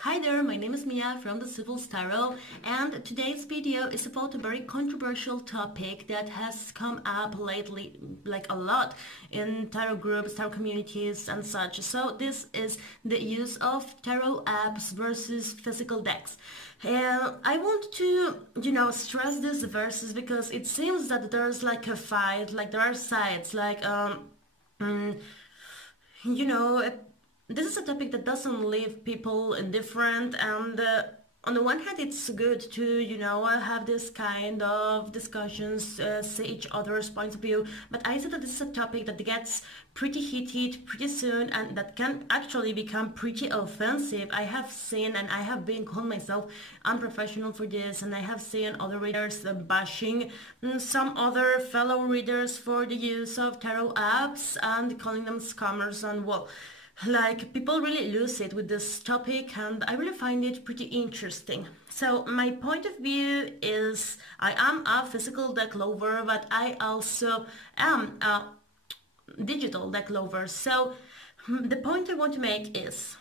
Hi there, my name is Mia from the Sibyl Tarot, and today's video is about a very controversial topic that has come up lately, like a lot in tarot groups, tarot communities and such. So this is the use of tarot apps versus physical decks. I want to, stress this versus because it seems that there's like a fight, like there are sides, like mm, you know this is a topic that doesn't leave people indifferent, and on the one hand it's good to have this kind of discussions, see each other's points of view, but I see that this is a topic that gets pretty heated pretty soon and that can actually become pretty offensive. I have seen, and I have been called myself unprofessional for this, and I have seen other readers bashing some other fellow readers for the use of tarot apps and calling them scammers. And well, like, people really lose it with this topic, and I really find it pretty interesting. So my point of view is I am a physical deck lover, but I also am a digital deck lover. So the point I want to make is,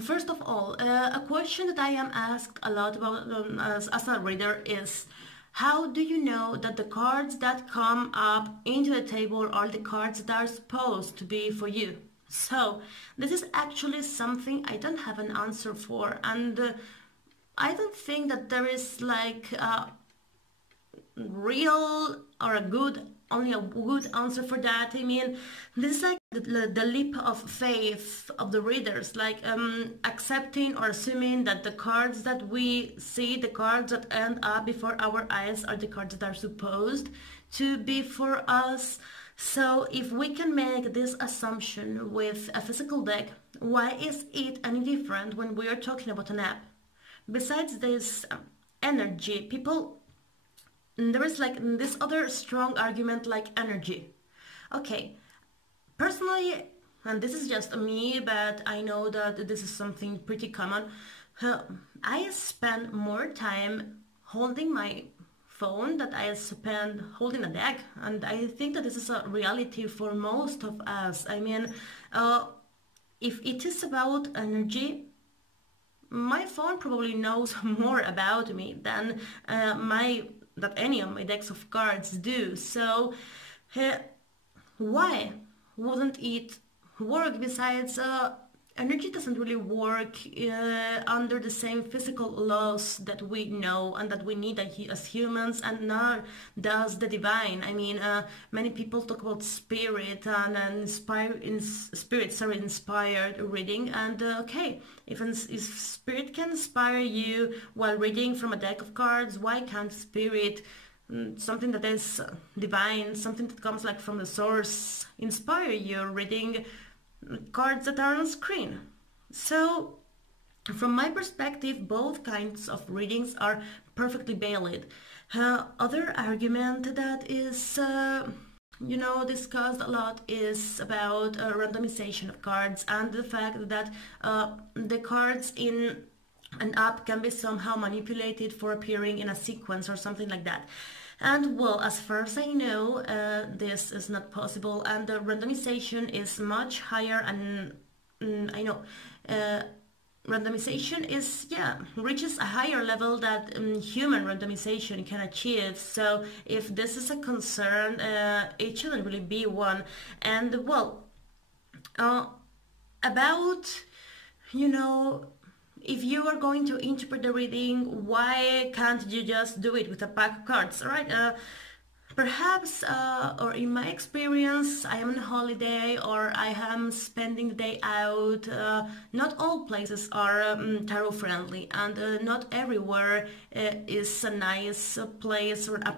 first of all, a question that I am asked a lot about as a reader is, how do you know that the cards that come up into the table are the cards that are supposed to be for you? So this is actually something I don't have an answer for, and I don't think that there is like a real or only a good answer for that. I mean, this is like the leap of faith of the readers, like accepting or assuming that the cards that we see, the cards that end up before our eyes, are the cards that are supposed to be for us. So if we can make this assumption with a physical deck, why is it any different when we are talking about an app? Besides this energy, there is like this other strong argument, like energy. Okay, personally, and this is just me, but I know that this is something pretty common, I spend more time holding my phone that I spend holding a deck, and I think that this is a reality for most of us. I mean, if it is about energy, my phone probably knows more about me than any of my decks of cards do. So why wouldn't it work? Besides, energy doesn't really work under the same physical laws that we know and that we need as humans, and nor does the divine. I mean, many people talk about spirit and inspired reading, and okay, if spirit can inspire you while reading from a deck of cards, why can't spirit, something that is divine, something that comes like from the source, inspire you reading cards that are on screen? So from my perspective, both kinds of readings are perfectly valid. Other argument that is discussed a lot is about randomization of cards, and the fact that the cards in an app can be somehow manipulated for appearing in a sequence or something like that. And well, as far as I know, this is not possible, and the randomization is much higher, and I know randomization reaches a higher level that human randomization can achieve. So if this is a concern, it shouldn't really be one. And well, about if you are going to interpret the reading, why can't you just do it with a pack of cards, right? Perhaps, or in my experience, I am on holiday or I am spending the day out. Not all places are tarot friendly, and not everywhere is a nice place or a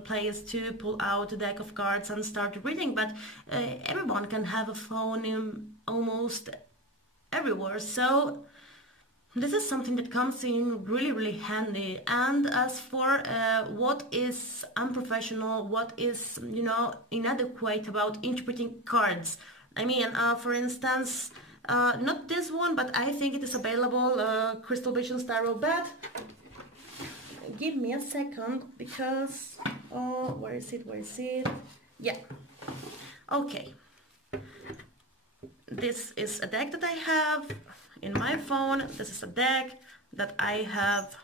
place to pull out a deck of cards and start reading. But everyone can have a phone in almost everywhere. So this is something that comes in really, really handy. And as for what is unprofessional, what is, inadequate about interpreting cards, I mean, for instance, not this one, but I think it is available, Crystal Visions Tarot, but give me a second, because, where is it? Yeah, okay. This is a deck that I have. in my phone. This is a deck that I have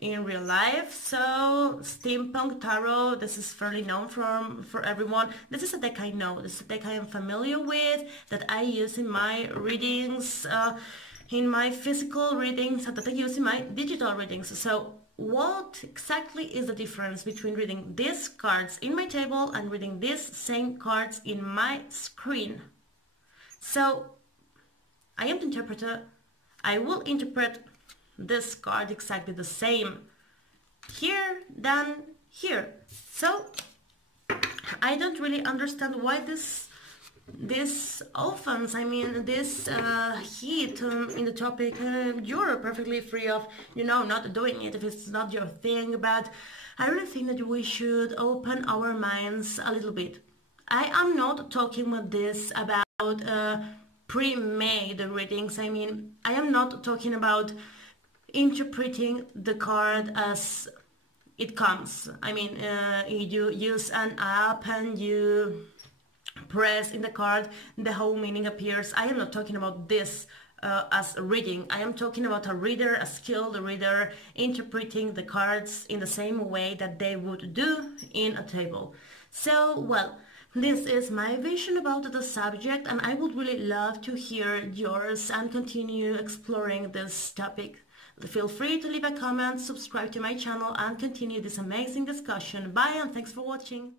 in real life. So Steampunk Tarot, this is fairly known for everyone. This is a deck I know, this is a deck I am familiar with, that I use in my readings, in my physical readings, that I use in my digital readings. So what exactly is the difference between reading these cards in my table and reading these same cards in my screen? So I am the interpreter. I will interpret this card exactly the same here than here. So I don't really understand why this offense, I mean this heat in the topic. You're perfectly free of, you know, not doing it if it's not your thing, but I really think that we should open our minds a little bit. I am not talking about this about pre-made readings. I mean, I am not talking about interpreting the card as it comes. I mean, you use an app and you press in the card, the whole meaning appears. I am not talking about this as a reading. I am talking about a reader, a skilled reader, interpreting the cards in the same way that they would do in a table. So, well, this is my vision about the subject, and I would really love to hear yours and continue exploring this topic. Feel free to leave a comment, subscribe to my channel, and continue this amazing discussion. Bye, and thanks for watching.